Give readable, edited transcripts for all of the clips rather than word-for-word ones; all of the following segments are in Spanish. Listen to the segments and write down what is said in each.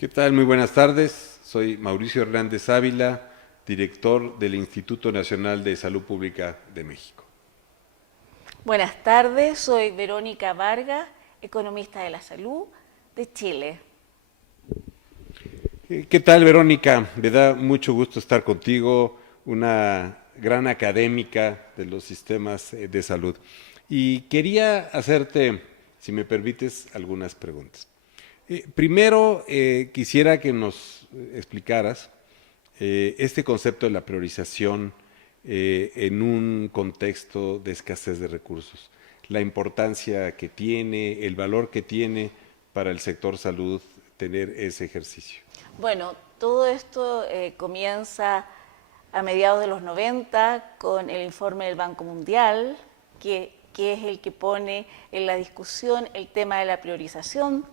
¿Qué tal? Muy buenas tardes. Soy Mauricio Hernández Ávila, director del Instituto Nacional de Salud Pública de México. Buenas tardes, soy Verónica Vargas, economista de la salud de Chile. ¿Qué tal, Verónica? Me da mucho gusto estar contigo, una gran académica de los sistemas de salud. Y quería hacerte, si me permites, algunas preguntas. Primero, quisiera que nos explicaras este concepto de la priorización en un contexto de escasez de recursos, la importancia que tiene, el valor que tiene para el sector salud tener ese ejercicio. Bueno, todo esto comienza a mediados de los 90 con el informe del Banco Mundial, que es el que pone en la discusión el tema de la priorización,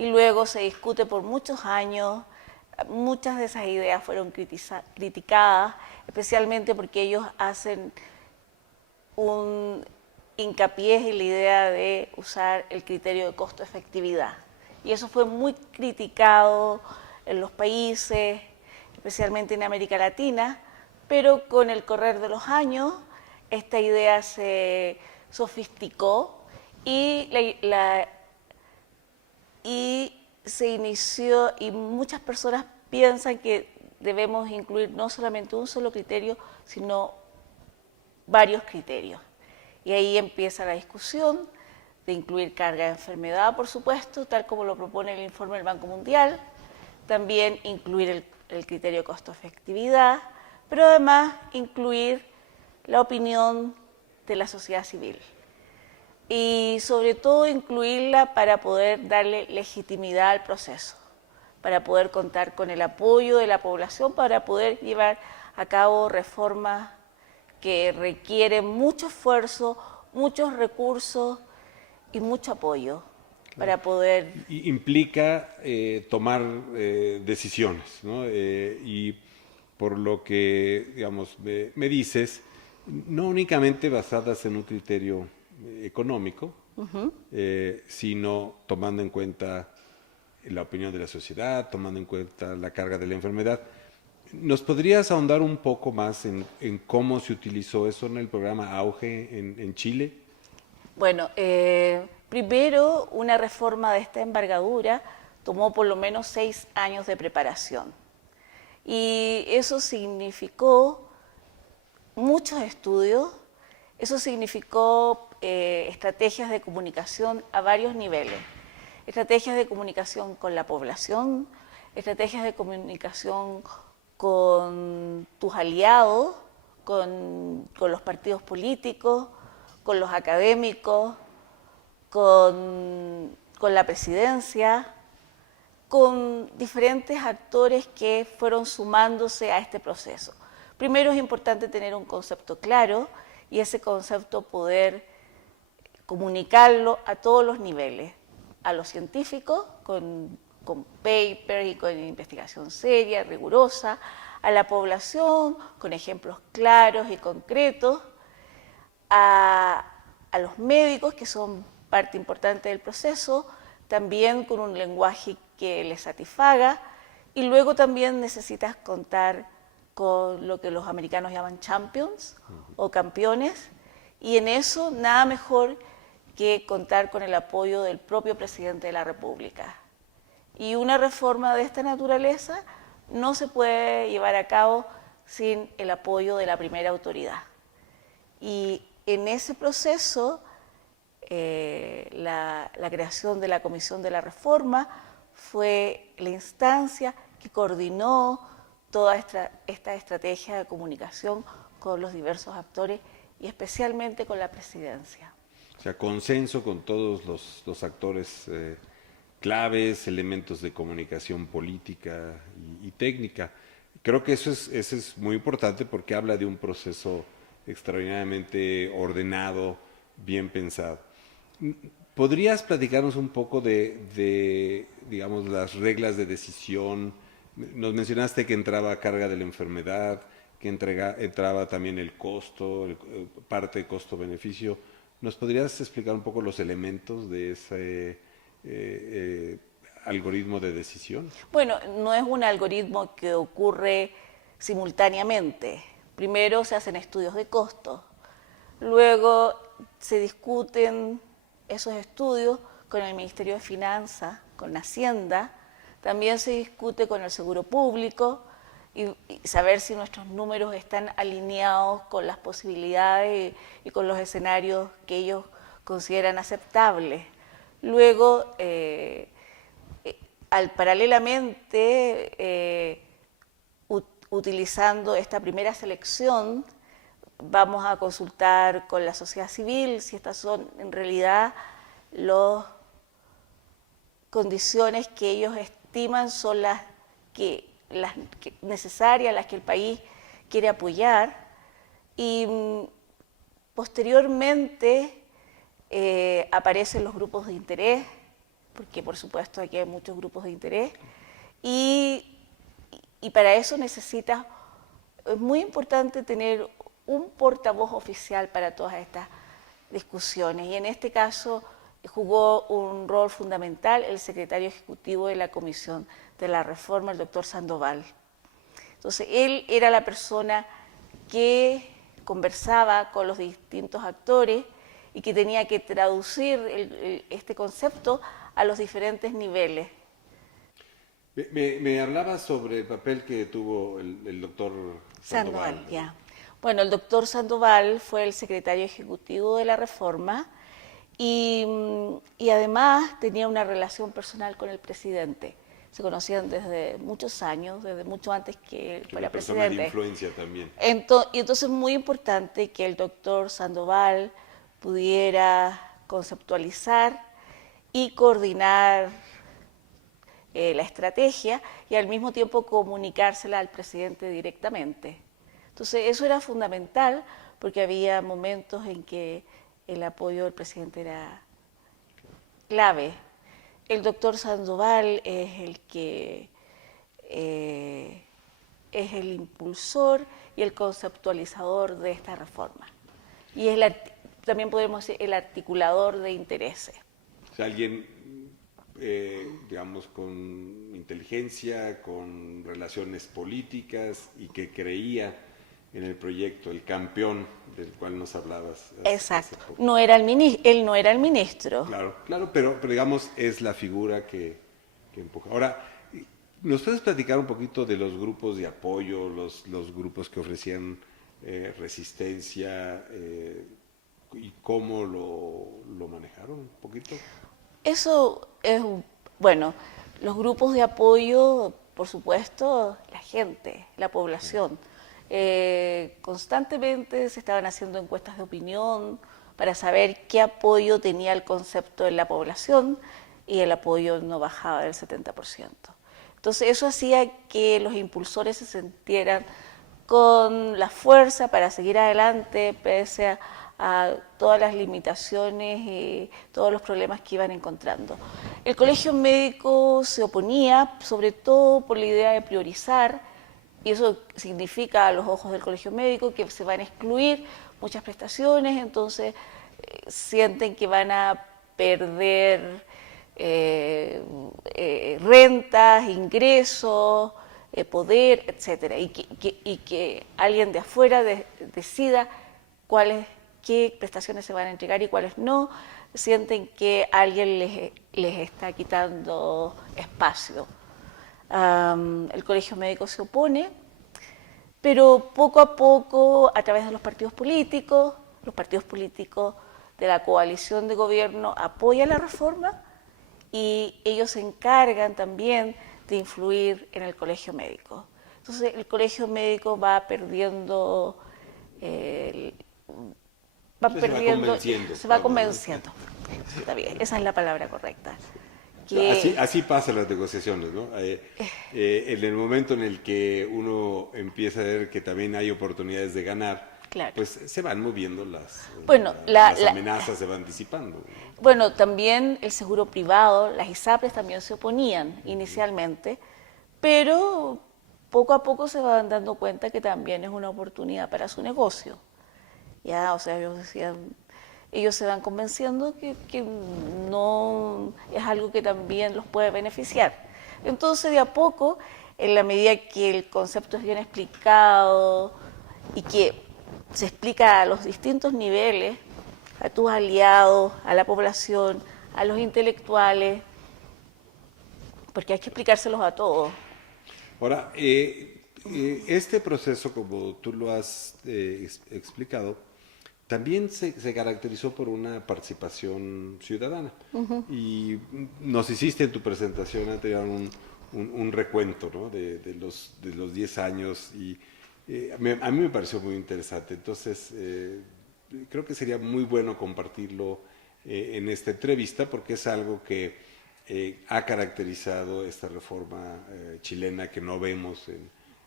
y luego se discute por muchos años. Muchas de esas ideas fueron criticadas, especialmente porque ellos hacen un hincapié en la idea de usar el criterio de costo-efectividad. Y eso fue muy criticado en los países, especialmente en América Latina, pero con el correr de los años esta idea se sofisticó y se inició, y muchas personas piensan que debemos incluir no solamente un solo criterio, sino varios criterios. Y ahí empieza la discusión de incluir carga de enfermedad, por supuesto, tal como lo propone el informe del Banco Mundial, también incluir el criterio costo-efectividad, pero además incluir la opinión de la sociedad civil. Y sobre todo incluirla para poder darle legitimidad al proceso, para poder contar con el apoyo de la población, para poder llevar a cabo reformas que requieren mucho esfuerzo, muchos recursos y mucho apoyo para poder... Implica tomar decisiones, ¿no? Y por lo que, digamos, me dices, no únicamente basadas en un criterio económico, sino tomando en cuenta la opinión de la sociedad, tomando en cuenta la carga de la enfermedad. ¿Nos podrías ahondar un poco más en cómo se utilizó eso en el programa Auge en Chile? Bueno, primero una reforma de esta envergadura tomó por lo menos 6 años de preparación. Y eso significó muchos estudios, eso significó estrategias de comunicación a varios niveles. Estrategias de comunicación con la población, estrategias de comunicación con tus aliados, con los partidos políticos, con los académicos, con la presidencia, con diferentes actores que fueron sumándose a este proceso. Primero es importante tener un concepto claro y ese concepto poder comunicarlo a todos los niveles, a los científicos con papers y con investigación seria, rigurosa, a la población con ejemplos claros y concretos, a los médicos, que son parte importante del proceso, también con un lenguaje que les satisfaga, y luego también necesitas contar con lo que los americanos llaman champions o campeones, y en eso nada mejor que contar con el apoyo del propio presidente de la República. Y una reforma de esta naturaleza no se puede llevar a cabo sin el apoyo de la primera autoridad. Y en ese proceso, la creación de la Comisión de la Reforma fue la instancia que coordinó toda esta estrategia de comunicación con los diversos actores y especialmente con la presidencia. O sea, consenso con todos los actores claves, elementos de comunicación política y técnica. Creo que eso es muy importante porque habla de un proceso extraordinariamente ordenado, bien pensado. ¿Podrías platicarnos un poco digamos, las reglas de decisión? Nos mencionaste que entraba carga de la enfermedad, que entraba también el costo, parte costo-beneficio. ¿Nos podrías explicar un poco los elementos de ese algoritmo de decisión? Bueno, no es un algoritmo que ocurre simultáneamente. Primero se hacen estudios de costos, luego se discuten esos estudios con el Ministerio de Finanzas, con Hacienda, también se discute con el Seguro Público y saber si nuestros números están alineados con las posibilidades y con los escenarios que ellos consideran aceptables. Luego, paralelamente, utilizando esta primera selección, vamos a consultar con la sociedad civil si estas son en realidad las condiciones que ellos estiman son las necesarias, las que el país quiere apoyar, y posteriormente aparecen los grupos de interés, porque por supuesto aquí hay muchos grupos de interés, y para eso es muy importante tener un portavoz oficial para todas estas discusiones, y en este caso jugó un rol fundamental el secretario ejecutivo de la Comisión de la Reforma, el doctor Sandoval. Entonces, él era la persona que conversaba con los distintos actores y que tenía que traducir este concepto a los diferentes niveles. Me hablaba sobre el papel que tuvo el doctor Sandoval. Ya. Bueno, el doctor Sandoval fue el secretario ejecutivo de la Reforma y además tenía una relación personal con el presidente. Se conocían desde muchos años, desde mucho antes que él fuera presidente. Una persona de influencia también. Y entonces es muy importante que el doctor Sandoval pudiera conceptualizar y coordinar la estrategia y al mismo tiempo comunicársela al presidente directamente. Entonces eso era fundamental porque había momentos en que el apoyo del presidente era clave. El doctor Sandoval es el que es el impulsor y el conceptualizador de esta reforma. Y es también podemos decir el articulador de intereses. O sea, alguien, digamos, con inteligencia, con relaciones políticas y que creía en el proyecto, el campeón del cual nos hablabas. Exacto. Él no era el ministro. Claro, pero digamos es la figura que empuja. Ahora, ¿nos puedes platicar un poquito de los grupos de apoyo, los grupos que ofrecían resistencia y cómo lo manejaron un poquito? Eso es, bueno, los grupos de apoyo, por supuesto, la gente, la población. Constantemente se estaban haciendo encuestas de opinión para saber qué apoyo tenía el concepto en la población y el apoyo no bajaba del 70%. Entonces eso hacía que los impulsores se sintieran con la fuerza para seguir adelante pese a todas las limitaciones y todos los problemas que iban encontrando. El colegio médico se oponía sobre todo por la idea de priorizar, y eso significa a los ojos del colegio médico que se van a excluir muchas prestaciones, entonces sienten que van a perder rentas, ingresos, poder, etcétera, y que alguien de afuera decida qué prestaciones se van a entregar y cuáles no, sienten que alguien les está quitando espacio. El colegio médico se opone, pero poco a poco, a través de los partidos políticos de la coalición de gobierno apoyan la reforma y ellos se encargan también de influir en el colegio médico. Entonces el colegio médico va perdiendo, se va convenciendo. Está bien, esa es la palabra correcta. Así pasan las negociaciones, ¿no? En el momento en el que uno empieza a ver que también hay oportunidades de ganar, claro, pues se van moviendo las amenazas, se van disipando, ¿no? Bueno, también el seguro privado, las ISAPRES también se oponían inicialmente, pero poco a poco se van dando cuenta que también es una oportunidad para su negocio. Ya, o sea, ellos se van convenciendo que no es algo que también los puede beneficiar. Entonces, de a poco, en la medida que el concepto es bien explicado y que se explica a los distintos niveles, a tus aliados, a la población, a los intelectuales, porque hay que explicárselos a todos. Ahora, este proceso, como tú lo has explicado, también se caracterizó por una participación ciudadana. Y nos hiciste en tu presentación anterior un recuento, ¿no? de los 10 años y a mí me pareció muy interesante. Entonces, creo que sería muy bueno compartirlo en esta entrevista porque es algo que ha caracterizado esta reforma chilena que no vemos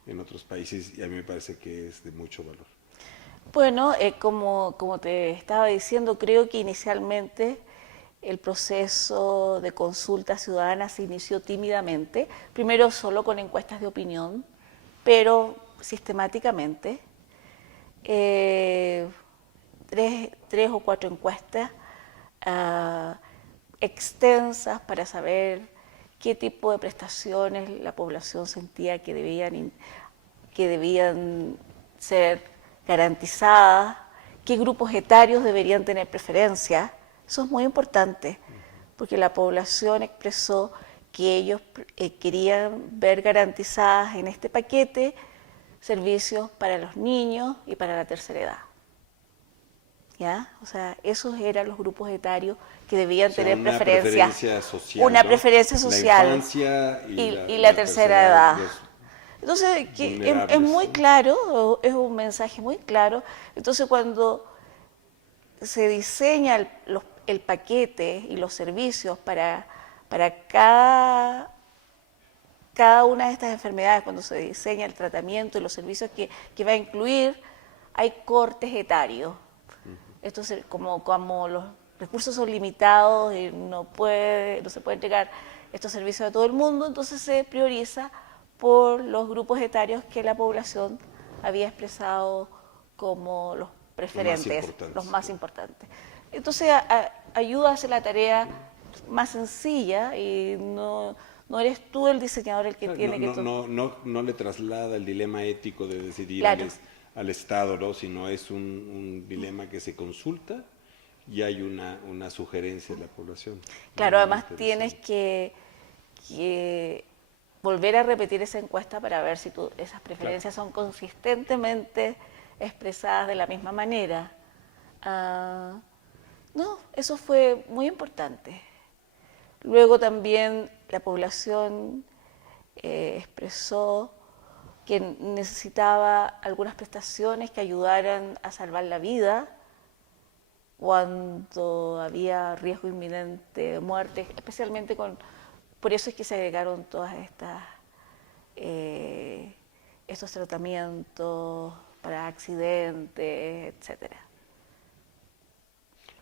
en otros países y a mí me parece que es de mucho valor. Bueno, como te estaba diciendo, creo que inicialmente el proceso de consulta ciudadana se inició tímidamente, primero solo con encuestas de opinión, pero sistemáticamente, tres o cuatro encuestas extensas para saber qué tipo de prestaciones la población sentía que debían ser garantizadas, qué grupos etarios deberían tener preferencia. Eso es muy importante, porque la población expresó que ellos querían ver garantizadas en este paquete servicios para los niños y para la tercera edad. ¿Ya? O sea, esos eran los grupos etarios que debían tener preferencia social, una ¿no? preferencia social, la infancia y la tercera edad. Entonces, es muy ¿no? claro, es un mensaje muy claro. Entonces, cuando se diseña el paquete y los servicios para cada una de estas enfermedades, cuando se diseña el tratamiento y los servicios que va a incluir, hay cortes etarios. Esto es como los recursos son limitados y no se puede entregar estos servicios a todo el mundo, entonces se prioriza por los grupos etarios que la población había expresado como los preferentes, los más importantes. Entonces ayuda a hacer la tarea más sencilla y no eres tú el diseñador el que tiene que... No le traslada el dilema ético de decidir Claro. al Estado, ¿no? Sino es un dilema que se consulta y hay una sugerencia de la población. Claro, además tienes que volver a repetir esa encuesta para ver si esas preferencias son consistentemente expresadas de la misma manera. No, eso fue muy importante. Luego también la población expresó que necesitaba algunas prestaciones que ayudaran a salvar la vida cuando había riesgo inminente de muerte, especialmente por eso es que se agregaron todas estos tratamientos para accidentes, etcétera.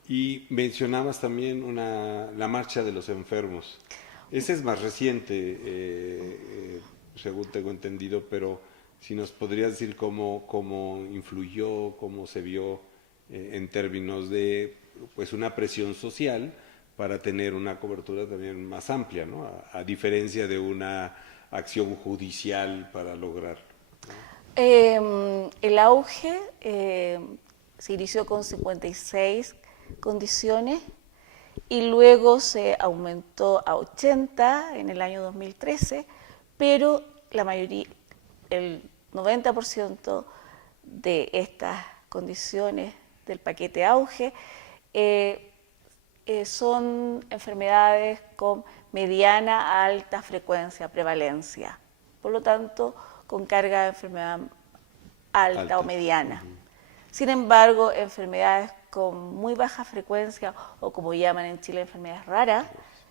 Y mencionabas también la marcha de los enfermos. Ese es más reciente, según tengo entendido, pero si nos podrías decir cómo influyó, cómo se vio en términos de pues una presión social para tener una cobertura también más amplia, ¿no? A diferencia de una acción judicial para lograrlo. El auge se inició con 56 condiciones y luego se aumentó a 80 en el año 2013, pero la mayoría, el 90% de estas condiciones del paquete auge son enfermedades con mediana a alta frecuencia, prevalencia, por lo tanto con carga de enfermedad alta o mediana. Sin embargo, enfermedades con muy baja frecuencia o como llaman en Chile enfermedades raras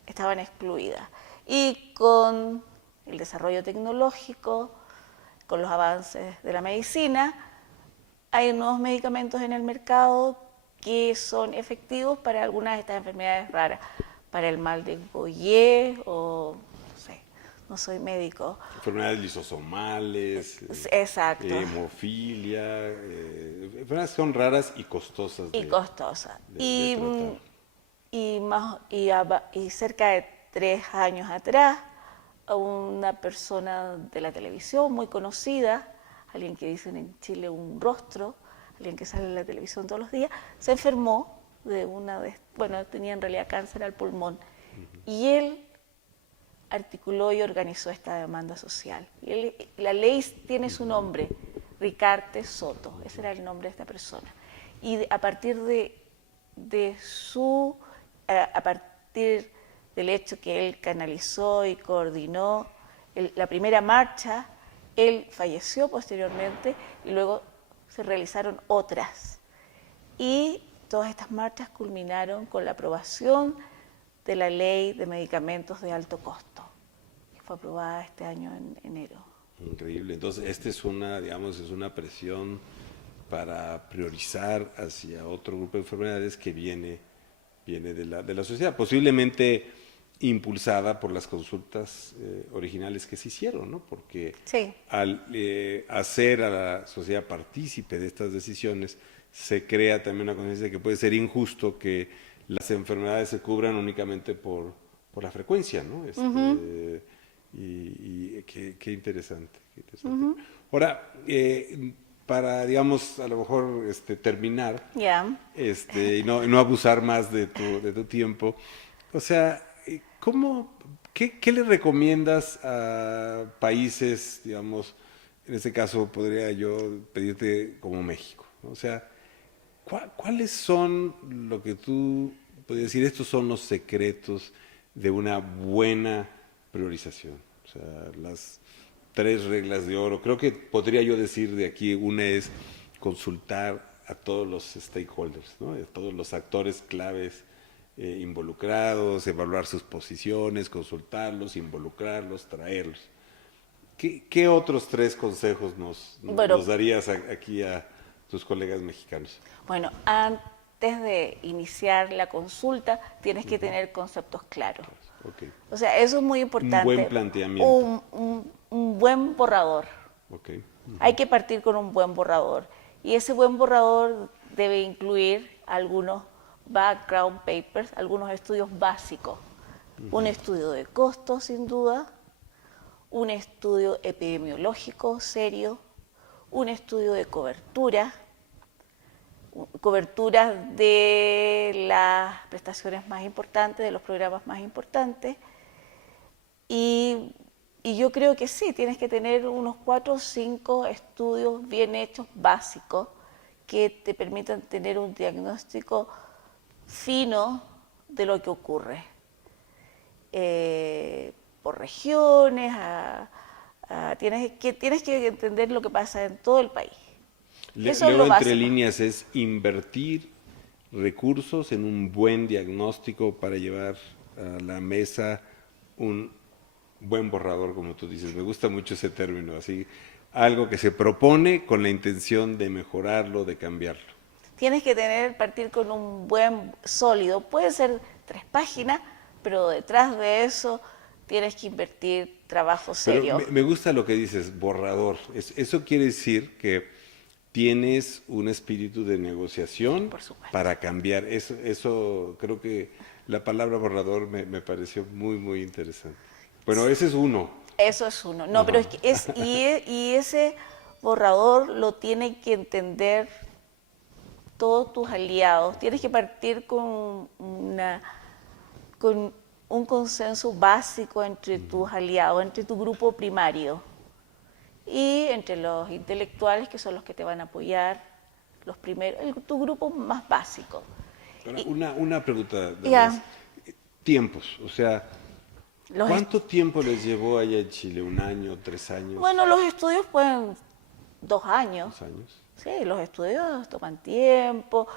estaban excluidas. Y con el desarrollo tecnológico, con los avances de la medicina, hay nuevos medicamentos en el mercado que son efectivos para algunas de estas enfermedades raras, para el mal de Goyer o, no sé, no soy médico. Enfermedades lisosomales, exacto. Hemofilia, enfermedades son raras y costosas. Y costosas. Y cerca de 3 años atrás, a una persona de la televisión muy conocida, alguien que dicen en Chile un rostro, alguien que sale en la televisión todos los días, se enfermó bueno, tenía en realidad cáncer al pulmón, y él articuló y organizó esta demanda social. La ley tiene su nombre, Ricarte Soto, ese era el nombre de esta persona. Y a partir a partir del hecho que él canalizó y coordinó la primera marcha, él falleció posteriormente y luego se realizaron otras. Y todas estas marchas culminaron con la aprobación de la ley de medicamentos de alto costo, que fue aprobada este año en enero. Increíble. Entonces, esta es una, digamos, es una presión para priorizar hacia otro grupo de enfermedades que viene de la sociedad, posiblemente impulsada por las consultas originales que se hicieron, ¿no? Porque sí. Al hacer a la sociedad partícipe de estas decisiones, se crea también una conciencia de que puede ser injusto que las enfermedades se cubran únicamente por la frecuencia, ¿no? Y qué interesante. Qué interesante. Ahora, para, digamos, a lo mejor terminar, y no abusar más de tu tiempo, o sea, ¿qué le recomiendas a países, digamos, en este caso podría yo pedirte como México, ¿no? O sea, ¿cuáles son lo que tú podrías decir, estos son los secretos de una buena priorización? O sea, las 3 reglas de oro. Creo que podría yo decir de aquí, una es consultar a todos los stakeholders, ¿no? A todos los actores claves involucrados, evaluar sus posiciones, consultarlos, involucrarlos, traerlos. ¿Qué otros 3 consejos nos darías aquí a tus colegas mexicanos? Bueno, antes de iniciar la consulta tienes que tener conceptos claros. Okay. O sea, eso es muy importante. Un buen planteamiento. Un buen borrador. Okay. Hay que partir con un buen borrador. Y ese buen borrador debe incluir algunos background papers, algunos estudios básicos. Un estudio de costos, sin duda, un estudio epidemiológico serio, un estudio de coberturas de las prestaciones más importantes, de los programas más importantes. Y yo creo que sí, tienes que tener unos 4 o 5 estudios bien hechos, básicos, que te permitan tener un diagnóstico fino de lo que ocurre. Por regiones, tienes que entender lo que pasa en todo el país. Eso Luego, es lo entre básico. líneas, es invertir recursos en un buen diagnóstico para llevar a la mesa un buen borrador, como tú dices. Me gusta mucho ese término, así, algo que se propone con la intención de mejorarlo, de cambiarlo. Tienes que partir con un buen sólido, puede ser 3 páginas, pero detrás de eso tienes que invertir trabajo serio. Pero me gusta lo que dices, borrador. Eso quiere decir que tienes un espíritu de negociación para cambiar. Eso creo que la palabra borrador me pareció muy, muy interesante. Bueno, ese es uno. Eso es uno. No, pero y ese borrador lo tienen que entender todos tus aliados. Tienes que partir con un consenso básico entre tus aliados, entre tu grupo primario y entre los intelectuales, que son los que te van a apoyar, los primeros, tu grupo más básico. Una pregunta. Tiempos, o sea, ¿cuánto tiempo les llevó allá en Chile? ¿1 año, 3 años? Bueno, los estudios pueden 2 años. 2 años. Sí, los estudios toman tiempo,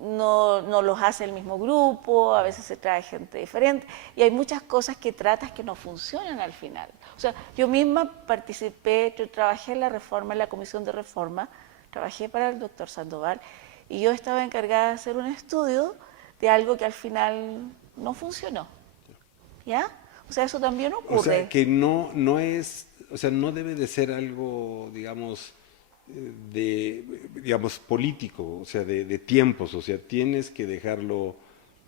no los hace el mismo grupo, a veces se trae gente diferente y hay muchas cosas que tratas que no funcionan al final. O sea, yo misma trabajé en la reforma, en la comisión de reforma, trabajé para el doctor Sandoval y yo estaba encargada de hacer un estudio de algo que al final no funcionó. ¿Ya? O sea, eso también ocurre. O sea, que no es, o sea, no debe de ser algo, digamos, político, o sea, de tiempos, o sea, tienes que dejarlo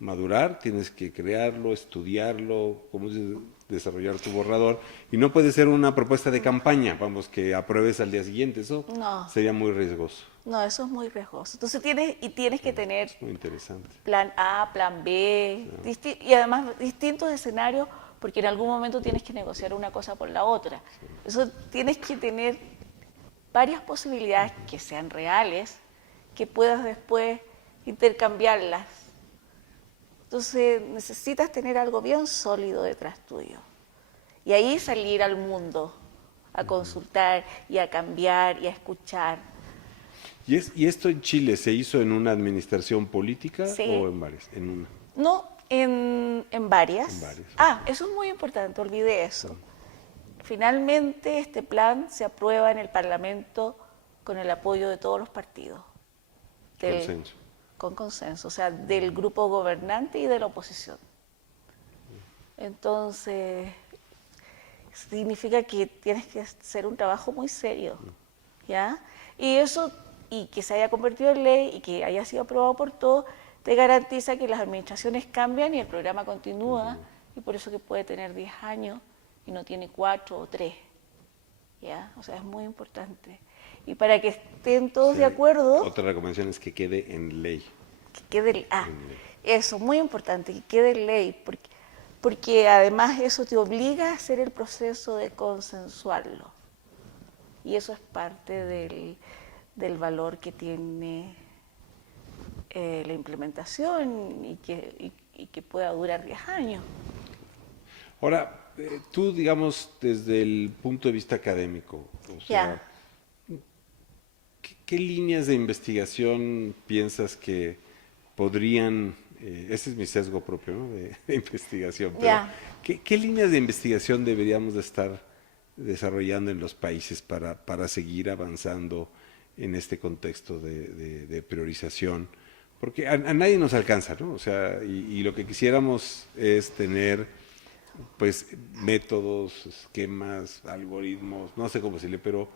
madurar, tienes que crearlo, estudiarlo, como dices, desarrollar tu borrador, y no puede ser una propuesta de campaña, vamos, que apruebes al día siguiente, eso No, sería muy riesgoso. no, eso es muy riesgoso. Entonces tienes que tener Es muy interesante. plan A, plan B, y además distintos escenarios, porque en algún momento tienes que negociar una cosa por la otra. Eso tienes que tener varias posibilidades que sean reales, que puedas después intercambiarlas. Entonces necesitas tener algo bien sólido detrás tuyo. Y ahí salir al mundo a consultar y a cambiar y a escuchar. ¿Y esto en Chile se hizo en una administración política Sí. o en varias? En una, No, en varias. en varias. Ah, eso es muy importante, olvidé eso. Finalmente este plan se aprueba en el Parlamento con el apoyo de todos los partidos. Consenso. Con consenso, o sea, del grupo gobernante y de la oposición. Entonces, significa que tienes que hacer un trabajo muy serio, ¿ya? Y eso, y que se haya convertido en ley y que haya sido aprobado por todos, te garantiza que las administraciones cambian y el programa continúa, y por eso que puede tener 10 años y no tiene 4 o 3, ¿ya? O sea, es muy importante. Y para que estén todos de acuerdo, Otra recomendación es que quede en ley. que quede, eso, muy importante, que quede en ley, porque además eso te obliga a hacer el proceso de consensuarlo. Y eso es parte del valor que tiene la implementación y que pueda durar 10 años. Ahora, tú, digamos, desde el punto de vista académico, o sea, ¿qué líneas de investigación piensas que podrían, ese es mi sesgo propio, ¿no? de investigación, pero ¿qué líneas de investigación deberíamos de estar desarrollando en los países para seguir avanzando en este contexto de priorización? Porque a nadie nos alcanza, ¿no? O sea, y lo que quisiéramos es tener pues métodos, esquemas, algoritmos, no sé cómo decirle, pero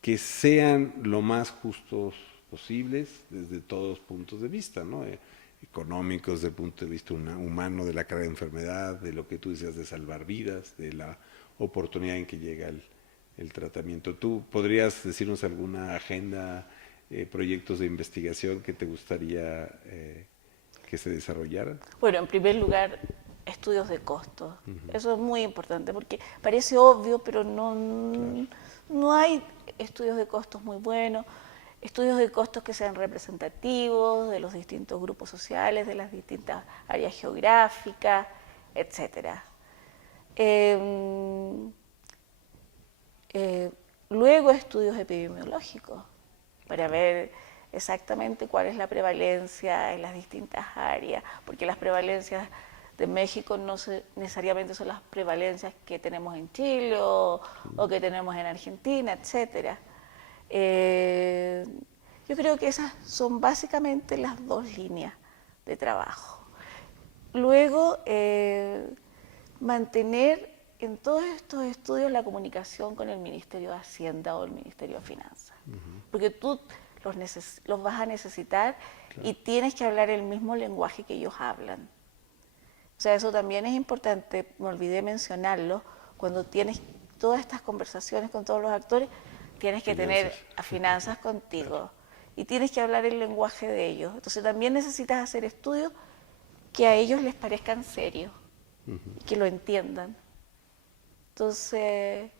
que sean lo más justos posibles desde todos puntos de vista, ¿no? Económicos, desde el punto de vista humano, de la carga de enfermedad, de lo que tú decías de salvar vidas, de la oportunidad en que llega el tratamiento. ¿Tú podrías decirnos alguna agenda, proyectos de investigación que te gustaría que se desarrollaran? Bueno, en primer lugar, estudios de costos. Eso es muy importante porque parece obvio, pero no hay estudios de costos muy buenos, estudios de costos que sean representativos de los distintos grupos sociales, de las distintas áreas geográficas, etcétera. Luego estudios epidemiológicos para ver exactamente cuál es la prevalencia en las distintas áreas, porque las prevalencias de México no necesariamente son las prevalencias que tenemos en Chile o que tenemos en Argentina, etcétera. Yo creo que esas son básicamente las dos líneas de trabajo. Luego, mantener en todos estos estudios la comunicación con el Ministerio de Hacienda o el Ministerio de Finanzas, porque tú los vas a necesitar y tienes que hablar el mismo lenguaje que ellos hablan. O sea, eso también es importante, me olvidé mencionarlo, cuando tienes todas estas conversaciones con todos los actores, tienes que tener a finanzas contigo y tienes que hablar el lenguaje de ellos. Entonces también necesitas hacer estudios que a ellos les parezcan serios, que lo entiendan. Entonces,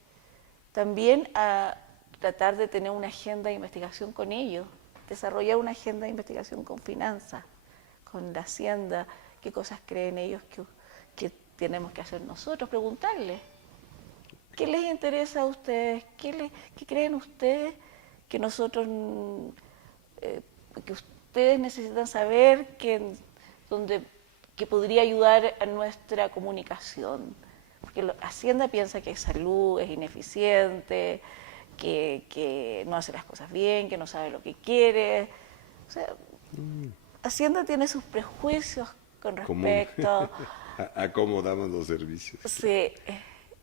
también a tratar de tener una agenda de investigación con ellos, desarrollar una agenda de investigación con finanzas, con la Hacienda, qué cosas creen ellos que tenemos que hacer nosotros, preguntarles. ¿Qué les interesa a ustedes? ¿Qué creen ustedes que nosotros, que ustedes necesitan saber que podría ayudar a nuestra comunicación? Porque Hacienda piensa que salud es ineficiente, que no hace las cosas bien, que no sabe lo que quiere. O sea, Hacienda tiene sus prejuicios con respecto a cómo damos los servicios. Sí,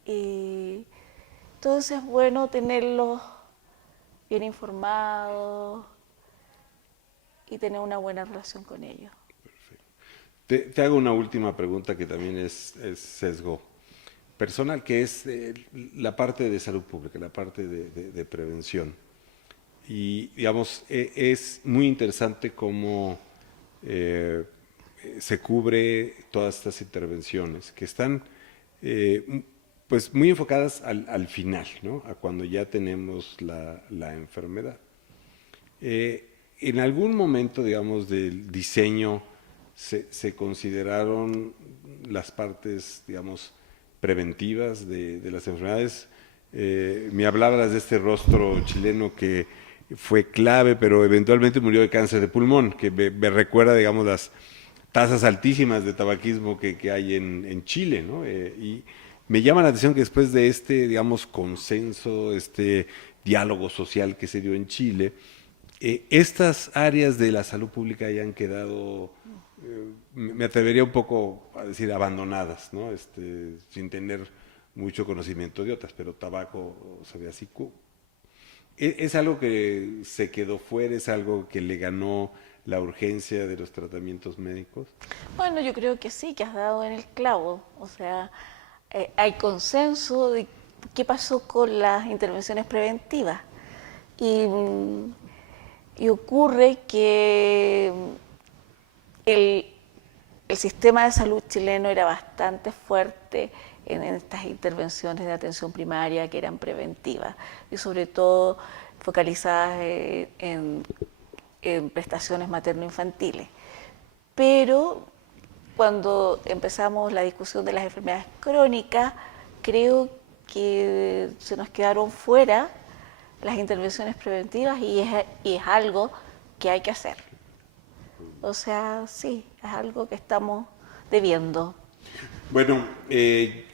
y entonces es bueno tenerlos bien informados y tener una buena relación con ellos. Te hago una última pregunta que también es sesgo personal, que es la parte de salud pública, la parte de prevención. Y, digamos, es muy interesante cómo se cubre todas estas intervenciones, que están pues muy enfocadas al final, ¿no? A cuando ya tenemos la enfermedad. En algún momento, digamos, del diseño se consideraron las partes, digamos, preventivas de las enfermedades. Me hablabas de este rostro chileno que fue clave, pero eventualmente murió de cáncer de pulmón, que me recuerda, digamos, las tasas altísimas de tabaquismo que hay en Chile, ¿no? Y me llama la atención que después de este, digamos, consenso, este diálogo social que se dio en Chile, estas áreas de la salud pública hayan quedado, me atrevería un poco a decir, abandonadas, ¿no? Sin tener mucho conocimiento de otras, pero tabaco se ve así. ¿Es algo que se quedó fuera? ¿Es algo que le ganó la urgencia de los tratamientos médicos? Bueno, yo creo que sí, que has dado en el clavo. O sea, hay consenso de qué pasó con las intervenciones preventivas. Y, y ocurre que el, el sistema de salud chileno era bastante fuerte en estas intervenciones de atención primaria que eran preventivas y sobre todo focalizadas en prestaciones materno-infantiles. Pero cuando empezamos la discusión de las enfermedades crónicas, creo que se nos quedaron fuera las intervenciones preventivas y es algo que hay que hacer. O sea, sí, es algo que estamos debiendo. Bueno,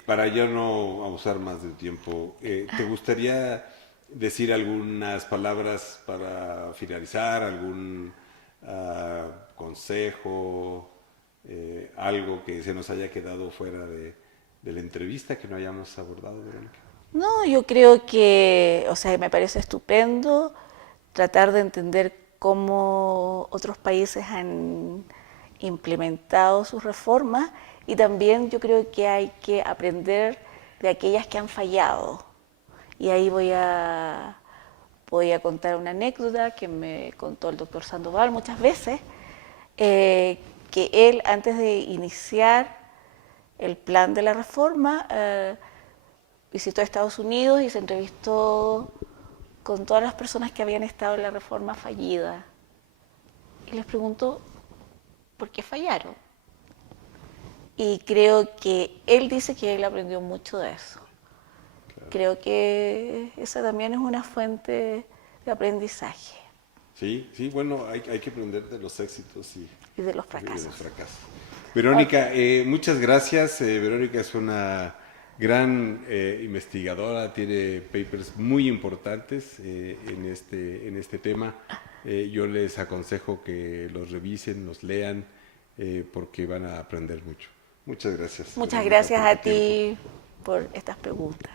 para ya no abusar más del tiempo, ¿te gustaría decir algunas palabras para finalizar, algún consejo, algo que se nos haya quedado fuera de la entrevista que no hayamos abordado, Verónica? No, yo creo que, o sea, me parece estupendo tratar de entender cómo otros países han implementado sus reformas y también yo creo que hay que aprender de aquellas que han fallado. Y ahí voy a contar una anécdota que me contó el doctor Sandoval muchas veces, que él antes de iniciar el plan de la reforma visitó a Estados Unidos y se entrevistó con todas las personas que habían estado en la reforma fallida y les preguntó por qué fallaron. Y creo que él dice que él aprendió mucho de eso. Claro. Creo que esa también es una fuente de aprendizaje. Sí, sí, bueno, hay que aprender de los éxitos y de los fracasos. Y de los fracasos. Verónica, muchas gracias. Verónica es una gran investigadora, tiene papers muy importantes en este tema. Yo les aconsejo que los revisen, los lean, porque van a aprender mucho. Muchas gracias. Muchas gracias a ti por estas preguntas.